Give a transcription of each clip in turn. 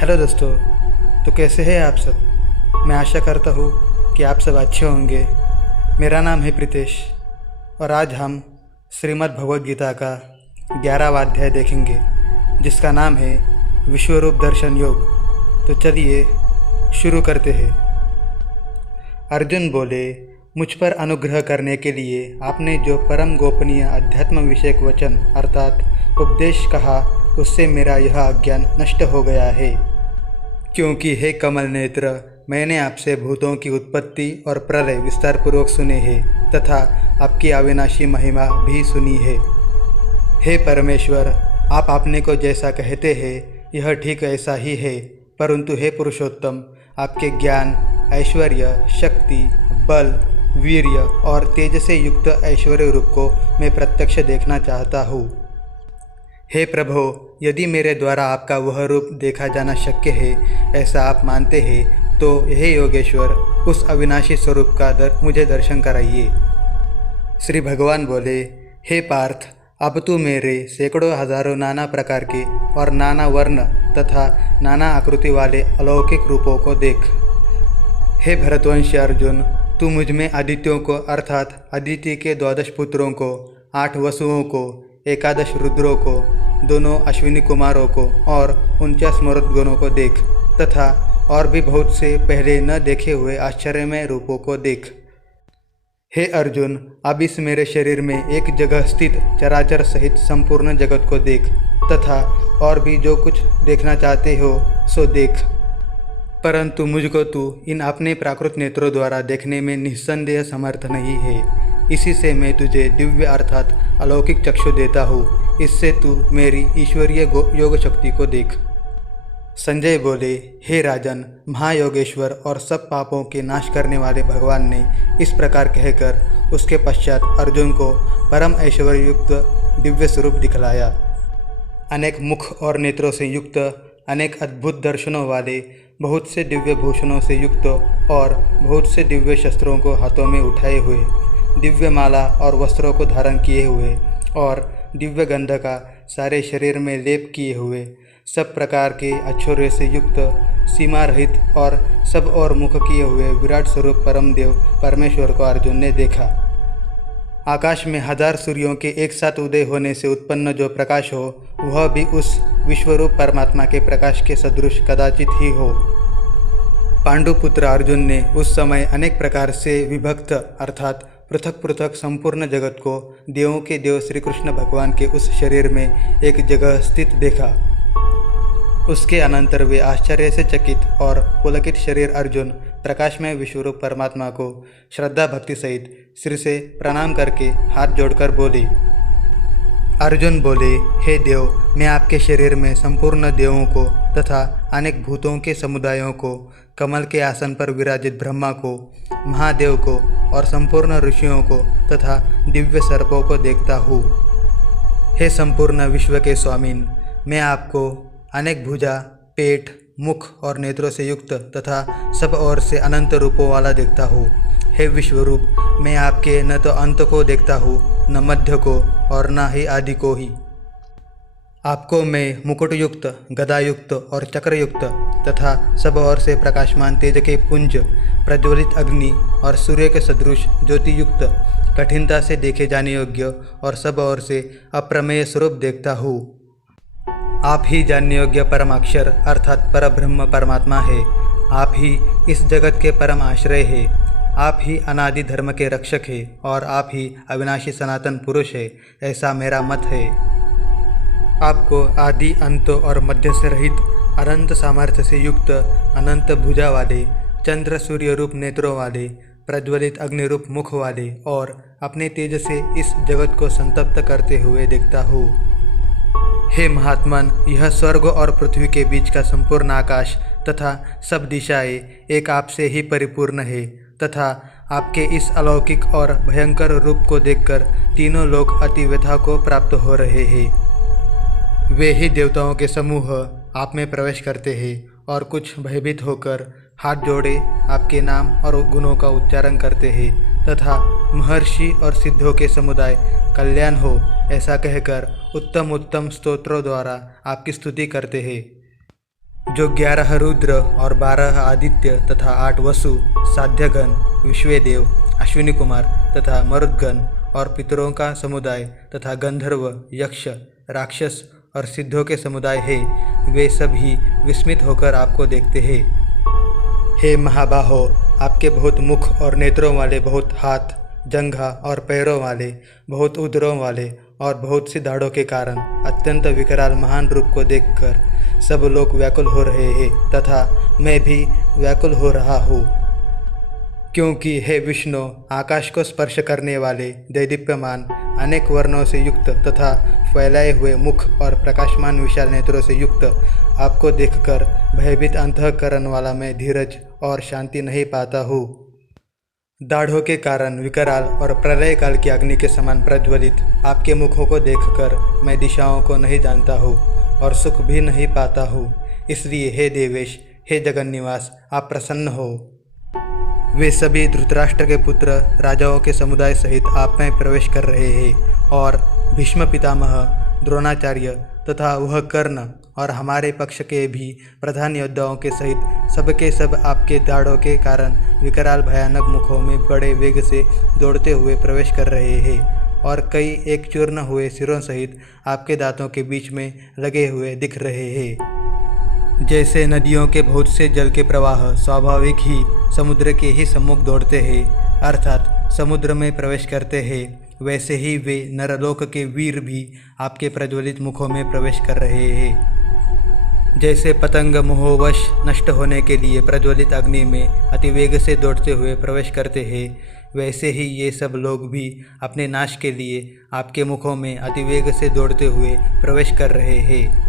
Hello दोस्तों। तो कैसे हैं आप सब। मैं आशा करता हूँ कि आप सब अच्छे होंगे। मेरा नाम है प्रीतेश और आज हम श्रीमद् भगवद गीता का 11वां अध्याय देखेंगे, जिसका नाम है विश्वरूप दर्शन योग। तो चलिए शुरू करते हैं। अर्जुन बोले, मुझ पर अनुग्रह करने के लिए आपने जो परम गोपनीय अध्यात्म विषयक वचन अर्थात उपदेश कहा, उससे मेरा यह अज्ञान नष्ट हो गया है। क्योंकि हे कमल नेत्र, मैंने आपसे भूतों की उत्पत्ति और प्रलय विस्तारपूर्वक सुने हैं तथा आपकी अविनाशी महिमा भी सुनी है। हे परमेश्वर, आप अपने को जैसा कहते हैं यह ठीक ऐसा ही है, परंतु हे पुरुषोत्तम, आपके ज्ञान, ऐश्वर्य, शक्ति, बल, वीर्य और तेज से युक्त ऐश्वर्य रूप को मैं प्रत्यक्ष देखना चाहता हूँ। हे प्रभो, यदि मेरे द्वारा आपका वह रूप देखा जाना शक्य है, ऐसा आप मानते हैं, तो हे योगेश्वर, उस अविनाशी स्वरूप का मुझे दर्शन कराइए। श्री भगवान बोले, हे पार्थ, अब तू मेरे सैकड़ों हजारों नाना प्रकार के और नाना वर्ण तथा नाना आकृति वाले अलौकिक रूपों को देख। हे भरतवंशी अर्जुन, तू मुझ में आदित्यों को अर्थात अदिति के 12 पुत्रों को, 8 वसुओं को, 11 रुद्रों को, दोनों अश्विनी कुमारों को और 49 मरुद्गणों को देख तथा और भी बहुत से पहले न देखे हुए आश्चर्यमय रूपों को देख। हे अर्जुन, अब इस मेरे शरीर में एक जगह स्थित चराचर सहित संपूर्ण जगत को देख तथा और भी जो कुछ देखना चाहते हो सो देख, परंतु मुझको तू इन अपने प्राकृत नेत्रों द्वारा देखने में निस्संदेह समर्थ नहीं है। इसी से मैं तुझे दिव्य अर्थात अलौकिक चक्षु देता हूँ। इससे तू मेरी ईश्वरीय योग शक्ति को देख। संजय बोले, हे राजन, महायोगेश्वर और सब पापों के नाश करने वाले भगवान ने इस प्रकार कहकर उसके पश्चात अर्जुन को परम ऐश्वर्ययुक्त दिव्य स्वरूप दिखलाया। अनेक मुख और नेत्रों से युक्त, अनेक अद्भुत दर्शनों वाले, बहुत से दिव्य भूषणों से युक्त और बहुत से दिव्य शस्त्रों को हाथों में उठाए हुए, दिव्य माला और वस्त्रों को धारण किए हुए और दिव्य गंध का सारे शरीर में लेप किए हुए, सब प्रकार के ऐश्वर्य से युक्त, सीमा रहित और सब और मुख किए हुए विराट स्वरूप परम देव परमेश्वर को अर्जुन ने देखा। आकाश में 1000 सूर्यों के एक साथ उदय होने से उत्पन्न जो प्रकाश हो, वह भी उस विश्वरूप परमात्मा के प्रकाश के सदृश कदाचित ही हो। पांडुपुत्र अर्जुन ने उस समय अनेक प्रकार से विभक्त अर्थात पृथक पृथक संपूर्ण जगत को देवों के देव श्री कृष्ण भगवान के उस शरीर में एक जगह स्थित देखा। उसके अनंतर वे आश्चर्य से चकित और पुलकित शरीर अर्जुन प्रकाशमय विश्वरूप परमात्मा को श्रद्धा भक्ति सहित सिर से प्रणाम करके हाथ जोड़कर बोले। अर्जुन बोले, हे देव, मैं आपके शरीर में संपूर्ण देवों को तथा अनेक भूतों के समुदायों को, कमल के आसन पर विराजित ब्रह्मा को, महादेव को और संपूर्ण ऋषियों को तथा दिव्य सर्पों को देखता हूँ। हे संपूर्ण विश्व के स्वामीन, मैं आपको अनेक भुजा, पेट, मुख और नेत्रों से युक्त तथा सब ओर से अनंत रूपों वाला देखता हूँ। हे विश्वरूप, मैं आपके न तो अंत को देखता हूँ, न मध्य को और न ही आदि को ही। आपको मैं मुकुटयुक्त, गदायुक्त और चक्रयुक्त तथा सब ओर से प्रकाशमान तेज के पुंज, प्रज्वलित अग्नि और सूर्य के सदृश ज्योतियुक्त, कठिनता से देखे जाने योग्य और सब ओर से अप्रमेय स्वरूप देखता हूँ। आप ही जानने योग्य परम अक्षर अर्थात परब्रह्म परमात्मा है। आप ही इस जगत के परम आश्रय है। आप ही अनादि धर्म के रक्षक है और आप ही अविनाशी सनातन पुरुष है, ऐसा मेरा मत है। आपको आदि, अंत और मध्य से रहित, अनंत सामर्थ्य से युक्त, अनंत भुजा वाले, चंद्र सूर्य रूप नेत्रों वाले, प्रज्वलित अग्नि रूप मुख वाले और अपने तेज से इस जगत को संतप्त करते हुए देखता हूँ। हे महात्मन, यह स्वर्ग और पृथ्वी के बीच का संपूर्ण आकाश तथा सब दिशाएं एक आपसे ही परिपूर्ण है तथा आपके इस अलौकिक और भयंकर रूप को देखकर तीनों लोग अति व्यथा को प्राप्त हो रहे हैं। वे ही देवताओं के समूह आप में प्रवेश करते हैं और कुछ भयभीत होकर हाथ जोड़े आपके नाम और गुणों का उच्चारण करते हैं तथा महर्षि और सिद्धों के समुदाय कल्याण हो ऐसा कहकर उत्तम उत्तम स्तोत्रों द्वारा आपकी स्तुति करते हैं। जो 11 रुद्र और 12 आदित्य तथा 8 वसु, साध्यगण, विश्वेदेव, अश्विनी कुमार तथा मरुद्गण और पितरों का समुदाय तथा गंधर्व, यक्ष, राक्षस और सिद्धों के समुदाय है, वे सभी विस्मित होकर आपको देखते हैं। हे महाबाहो, आपके बहुत मुख और नेत्रों वाले, बहुत हाथ, जंघा और पैरों वाले, बहुत उदरों वाले और बहुत सी दाढ़ों के कारण अत्यंत विकराल महान रूप को देखकर सब लोग व्याकुल हो रहे हैं तथा मैं भी व्याकुल हो रहा हूँ, क्योंकि हे विष्णु, आकाश को स्पर्श करने वाले, दैदीप्यमान, अनेक वर्णों से युक्त तथा फैलाए हुए मुख और प्रकाशमान विशाल नेत्रों से युक्त आपको देखकर भयभीत अंतःकरण वाला मैं धीरज और शांति नहीं पाता हूँ। दाढ़ों के कारण विकराल और प्रलय काल की अग्नि के समान प्रज्वलित आपके मुखों को देखकर मैं दिशाओं को नहीं जानता हूँ और सुख भी नहीं पाता हूँ। इसलिए हे देवेश, हे जगन्निवास, आप प्रसन्न हो। वे सभी धृतराष्ट्र के पुत्र राजाओं के समुदाय सहित आप में प्रवेश कर रहे हैं और भीष्म पितामह, द्रोणाचार्य तथा वह कर्ण और हमारे पक्ष के भी प्रधान योद्धाओं के सहित सबके सब आपके दाढ़ों के कारण विकराल भयानक मुखों में बड़े वेग से दौड़ते हुए प्रवेश कर रहे हैं और कई एक चूर्ण हुए सिरों सहित आपके दांतों के बीच में लगे हुए दिख रहे हैं। जैसे नदियों के बहुत से जल के प्रवाह स्वाभाविक ही समुद्र के ही सम्मुख दौड़ते हैं, अर्थात समुद्र में प्रवेश करते हैं, वैसे ही वे नरलोक के वीर भी आपके प्रज्वलित मुखों में प्रवेश कर रहे हैं। जैसे पतंग मोहवश नष्ट होने के लिए प्रज्वलित अग्नि में अतिवेग से दौड़ते हुए प्रवेश करते हैं, वैसे ही ये सब लोग भी अपने नाश के लिए आपके मुखों में अतिवेग से दौड़ते हुए प्रवेश कर रहे हैं।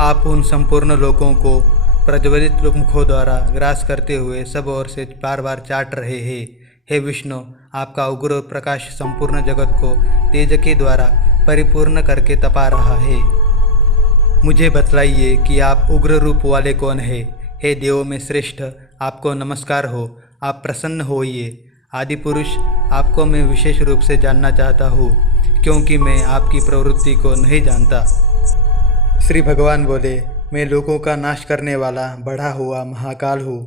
आप उन संपूर्ण लोगों को प्रज्वलित मुखों द्वारा ग्रास करते हुए सब ओर से बार बार चाट रहे हैं। हे विष्णु, आपका उग्र प्रकाश संपूर्ण जगत को तेज के द्वारा परिपूर्ण करके तपा रहा है। मुझे बतलाइए कि आप उग्र रूप वाले कौन हैं। हे देवों में श्रेष्ठ, आपको नमस्कार हो, आप प्रसन्न होइए। आदि पुरुष, आपको मैं विशेष रूप से जानना चाहता हूँ, क्योंकि मैं आपकी प्रवृत्ति को नहीं जानता। श्री भगवान बोले, मैं लोगों का नाश करने वाला बढ़ा हुआ महाकाल हूँ।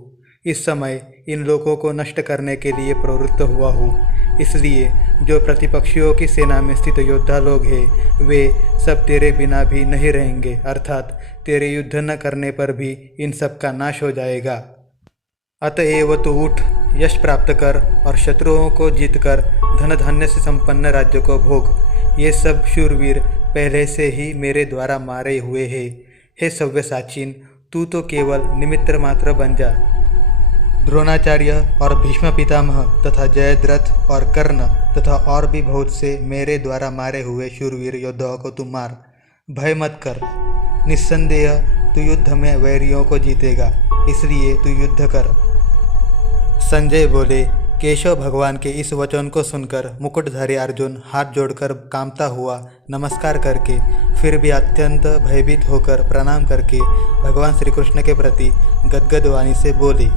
इस समय इन लोगों को नष्ट करने के लिए प्रवृत्त हुआ हूँ। इसलिए जो प्रतिपक्षियों की सेना में स्थित योद्धा लोग हैं, वे सब तेरे बिना भी नहीं रहेंगे, अर्थात तेरे युद्ध न करने पर भी इन सब का नाश हो जाएगा। अतएव तू उठ, यश प्राप्त कर और शत्रुओं को जीतकर धन धान्य से संपन्न राज्य को भोग। ये सब शूरवीर पहले से ही मेरे द्वारा मारे हुए हैं। हे सव्यसाचीन, तू तो केवल निमित्त मात्र बन जा। द्रोणाचार्य और भीष्म पितामह तथा जयद्रथ और कर्ण तथा और भी बहुत से मेरे द्वारा मारे हुए शूरवीर योद्धाओं को तू मार। भय मत कर, निस्संदेह तू युद्ध में वैरियों को जीतेगा, इसलिए तू युद्ध कर। संजय बोले, केशव भगवान के इस वचन को सुनकर मुकुटधारी अर्जुन हाथ जोड़कर कांपता हुआ नमस्कार करके फिर भी अत्यंत भयभीत होकर प्रणाम करके भगवान श्री कृष्ण के प्रति गदगद वाणी से बोले।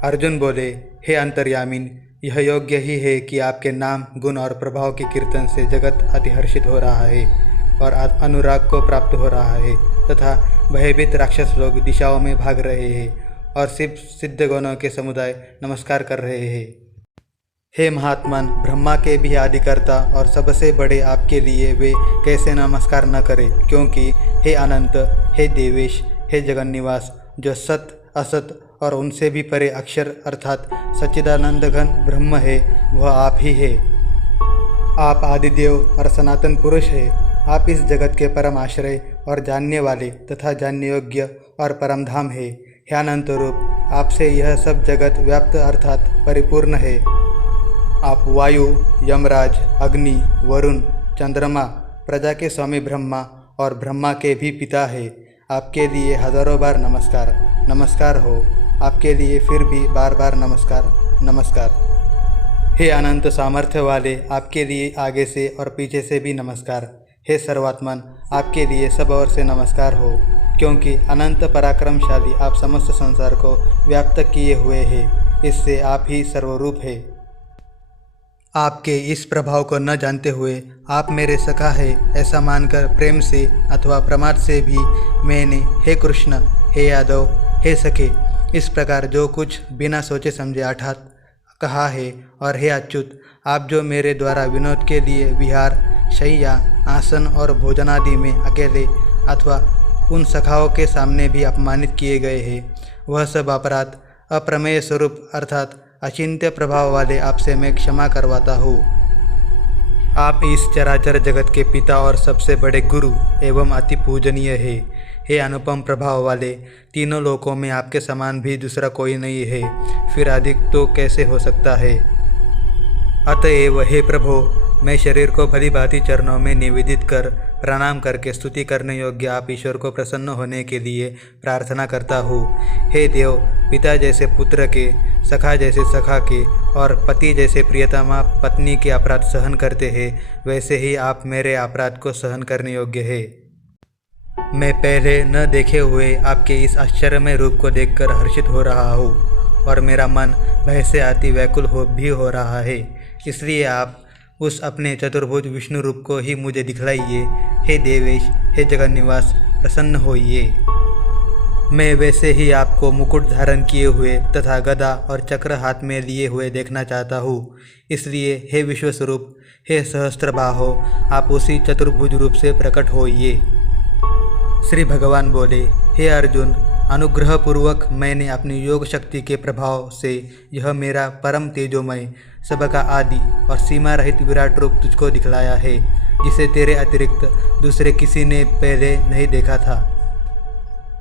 अर्जुन बोले, हे अंतर्यामीन, यह योग्य ही है कि आपके नाम, गुण और प्रभाव के कीर्तन से जगत अतिहर्षित हो रहा है और अनुराग को प्राप्त हो रहा है तथा भयभीत राक्षस लोग दिशाओं में भाग रहे हैं और सिद्ध गणों के समुदाय नमस्कार कर रहे हैं। हे महात्मन, ब्रह्मा के भी आदिकर्ता और सबसे बड़े आपके लिए वे कैसे नमस्कार न करें, क्योंकि हे अनंत, हे देवेश, हे जगन्निवास, जो सत, असत और उनसे भी परे अक्षर अर्थात सच्चिदानंद घन ब्रह्म है, वह आप ही है। आप आदिदेव और सनातन पुरुष है। आप इस जगत के परम आश्रय और जानने वाले तथा जानने योग्य और परम धाम है। हे अनंत रूप, आपसे यह सब जगत व्याप्त अर्थात परिपूर्ण है। आप वायु, यमराज, अग्नि, वरुण, चंद्रमा, प्रजा के स्वामी ब्रह्मा और ब्रह्मा के भी पिता है। आपके लिए हजारों बार नमस्कार, नमस्कार हो। आपके लिए फिर भी बार बार नमस्कार, नमस्कार। हे अनंत सामर्थ्य वाले, आपके लिए आगे से और पीछे से भी नमस्कार। हे सर्वात्मन, आपके लिए सब ओर से नमस्कार हो, क्योंकि अनंत पराक्रमशाली आप समस्त संसार को व्याप्त किए हुए हैं। इससे आप ही सर्वरूप है। आपके इस प्रभाव को न जानते हुए आप मेरे सखा है ऐसा मानकर प्रेम से अथवा प्रमाद से भी मैंने हे कृष्ण, हे यादव, हे सखे इस प्रकार जो कुछ बिना सोचे समझे अर्थात कहा है। और हे अच्युत, आप जो मेरे द्वारा विनोद के लिए विहार, शैया, आसन और भोजनादि में अकेले अथवा उन सखाओं के सामने भी अपमानित किए गए हैं, वह सब अपराध अप्रमेय स्वरूप अर्थात अचिंत्य प्रभाव वाले आपसे मैं क्षमा करवाता हूँ। आप इस चराचर जगत के पिता और सबसे बड़े गुरु एवं अति पूजनीय है। हे अनुपम प्रभाव वाले, तीनों लोकों में आपके समान भी दूसरा कोई नहीं है, फिर अधिक तो कैसे हो सकता है। अतएव हे प्रभो, मैं शरीर को भली भांति चरणों में निवेदित कर प्रणाम करके स्तुति करने योग्य आप ईश्वर को प्रसन्न होने के लिए प्रार्थना करता हूँ। हे देव, पिता जैसे पुत्र के, सखा जैसे सखा के और पति जैसे प्रियतमा पत्नी के अपराध सहन करते हैं, वैसे ही आप मेरे अपराध को सहन करने योग्य है। मैं पहले न देखे हुए आपके इस आश्चर्यमय रूप को देखकर हर्षित हो रहा हूँ और मेरा मन भय से अति व्याकुल हो रहा है। इसलिए आप उस अपने चतुर्भुज विष्णु रूप को ही मुझे दिखलाइए। हे देवेश, हे जगन निवास, प्रसन्न होइए। मैं वैसे ही आपको मुकुट धारण किए हुए तथा गदा और चक्र हाथ में लिए हुए देखना चाहता हूँ। इसलिए हे विश्वस्वरूप, हे सहस्त्रबाहो, आप उसी चतुर्भुज रूप से प्रकट होइए। श्री भगवान बोले, हे अर्जुन, अनुग्रहपूर्वक मैंने अपनी योग शक्ति के प्रभाव से यह मेरा परम तेजोमय, सबका आदि और सीमा रहित विराट रूप तुझको दिखलाया है, जिसे तेरे अतिरिक्त दूसरे किसी ने पहले नहीं देखा था।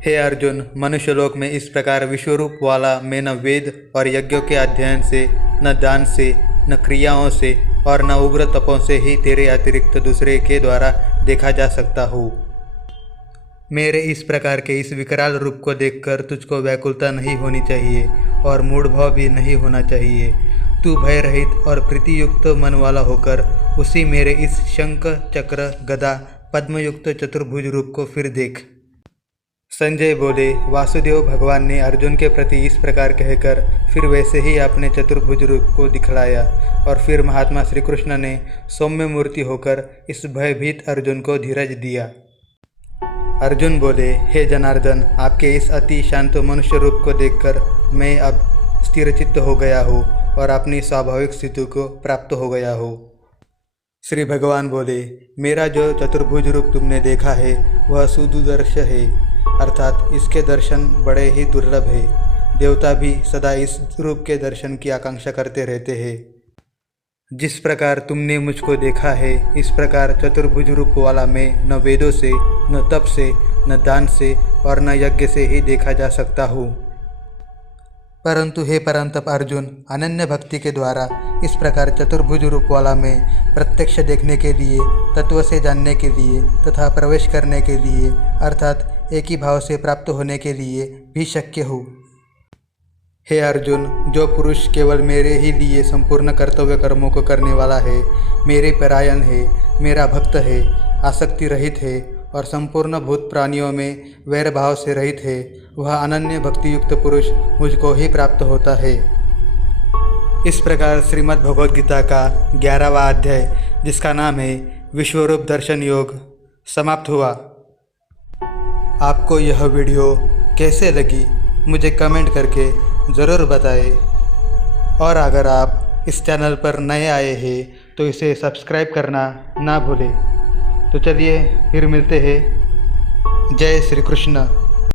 हे अर्जुन, मनुष्यलोक में इस प्रकार विश्वरूप वाला मैं न वेद और यज्ञों के अध्ययन से, न दान से, न क्रियाओं से और न उग्र तपों से ही तेरे अतिरिक्त दूसरे के द्वारा देखा जा सकता हूँ। मेरे इस प्रकार के इस विकराल रूप को देखकर तुझको व्याकुलता नहीं होनी चाहिए और मूढ़ भाव भी नहीं होना चाहिए। तू भय रहित और प्रीतियुक्त मन वाला होकर उसी मेरे इस शंख, चक्र, गदा, पद्मयुक्त चतुर्भुज रूप को फिर देख। संजय बोले, वासुदेव भगवान ने अर्जुन के प्रति इस प्रकार कहकर फिर वैसे ही अपने चतुर्भुज रूप को दिखलाया और फिर महात्मा श्री कृष्ण ने सौम्य मूर्ति होकर इस भयभीत अर्जुन को धीरज दिया। अर्जुन बोले, हे जनार्दन, आपके इस अति शांत मनुष्य रूप को देखकर मैं अब स्थिरचित्त हो गया हूँ और अपनी स्वाभाविक स्थिति को प्राप्त हो गया हूँ। श्री भगवान बोले, मेरा जो चतुर्भुज रूप तुमने देखा है वह सुदुदर्श है, अर्थात इसके दर्शन बड़े ही दुर्लभ है। देवता भी सदा इस रूप के दर्शन की आकांक्षा करते रहते हैं। जिस प्रकार तुमने मुझको देखा है, इस प्रकार चतुर्भुज रूप वाला मैं न वेदों से, न तप से, न दान से और न यज्ञ से ही देखा जा सकता हूँ। परंतु हे परंतप अर्जुन, अनन्य भक्ति के द्वारा इस प्रकार चतुर्भुज रूप वाला मैं प्रत्यक्ष देखने के लिए, तत्व से जानने के लिए तथा प्रवेश करने के लिए अर्थात एक ही भाव से प्राप्त होने के लिए भी शक्य हूँ। हे अर्जुन, जो पुरुष केवल मेरे ही लिए संपूर्ण कर्तव्य कर्मों को करने वाला है, मेरे परायण है, मेरा भक्त है, आसक्ति रहित है और संपूर्ण भूत प्राणियों में वैर भाव से रहित है, वह अनन्य भक्ति युक्त पुरुष मुझको ही प्राप्त होता है। इस प्रकार श्रीमद् भगवद गीता का 11वां अध्याय, जिसका नाम है विश्वरूप दर्शन योग, समाप्त हुआ। आपको यह वीडियो कैसे लगी मुझे कमेंट करके ज़रूर बताएं और अगर आप इस चैनल पर नए आए हैं तो इसे सब्सक्राइब करना ना भूलें। तो चलिए फिर मिलते हैं। जय श्री कृष्ण।